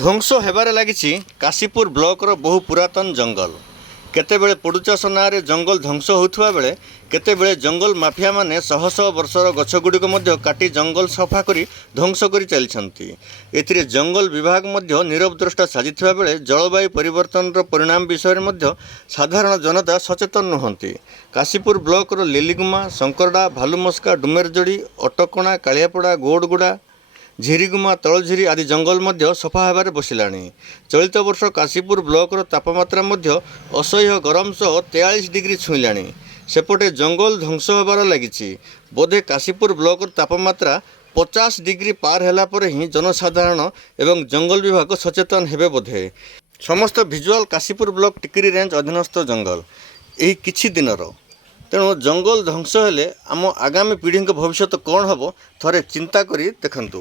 ଧ୍ୱଂସ ହେବାରେ ଲାଗିଛି କାଶୀପୁର ବ୍ଲକର ବହୁ ପୁରାତନ ଜଙ୍ଗଲ। କେତେବେଳେ ପୋଡ଼ୁଚାଷ ନାଁରେ ଜଙ୍ଗଲ ଧ୍ୱଂସ ହେଉଥିବା ବେଳେ କେତେବେଳେ ଜଙ୍ଗଲ ମାଫିଆମାନେ ଶହ ଶହ ବର୍ଷର ଗଛଗୁଡ଼ିକ ମଧ୍ୟ କାଟି ଜଙ୍ଗଲ ସଫା କରି ଧ୍ୱଂସ କରି ଚାଲିଛନ୍ତି। ଏଥିରେ ଜଙ୍ଗଲ ବିଭାଗ ମଧ୍ୟ ନୀରବ ଦ୍ରଷ୍ଟା ସାଜିଥିବା ବେଳେ ଜଳବାୟୁ ପରିବର୍ତ୍ତନର ପରିଣାମ ବିଷୟରେ ମଧ୍ୟ ସାଧାରଣ ଜନତା ସଚେତନ ନୁହନ୍ତି। କାଶୀପୁର ବ୍ଲକର ଲିଲିଗୁମା, ଶଙ୍କରଡ଼ା, ଭାଲୁମସ୍କା, ଡୁମେରଜୋଡ଼ି, ଅଟକଣା, କାଳିଆପଡ଼ା, ଗୌଡ଼ଗୁଡ଼ା, ଝିରିଗୁମା, ତଳଝିରି ଆଦି ଜଙ୍ଗଲ ମଧ୍ୟ ସଫା ହେବାରେ ବସିଲାଣି। ଚଳିତ ବର୍ଷ କାଶୀପୁର ବ୍ଲକର ତାପମାତ୍ରା ମଧ୍ୟ ଅସହ୍ୟ ଗରମ ସହ 43 ଡିଗ୍ରୀ ଛୁଇଁଲାଣି। ସେପଟେ ଜଙ୍ଗଲ ଧ୍ୱଂସ ହେବାରେ ଲାଗିଛି। ବୋଧେ କାଶୀପୁର ବ୍ଲକର ତାପମାତ୍ରା 50 ଡିଗ୍ରୀ ପାର ହେଲା ପରେ ହିଁ ଜନସାଧାରଣ ଏବଂ ଜଙ୍ଗଲ ବିଭାଗ ସଚେତନ ହେବେ ବୋଧେ। ସମସ୍ତ visual Kashipur block Tikiri range ଅଧୀନସ୍ଥ ଜଙ୍ଗଲ ଏହି କିଛି ଦିନର। ତେଣୁ ଜଙ୍ଗଲ ଧ୍ୱଂସ ହେଲେ ଆମ ଆଗାମୀ ପିଢ଼ିଙ୍କ ଭବିଷ୍ୟତ କ'ଣ ହେବ ଥରେ ଚିନ୍ତା କରି ଦେଖନ୍ତୁ।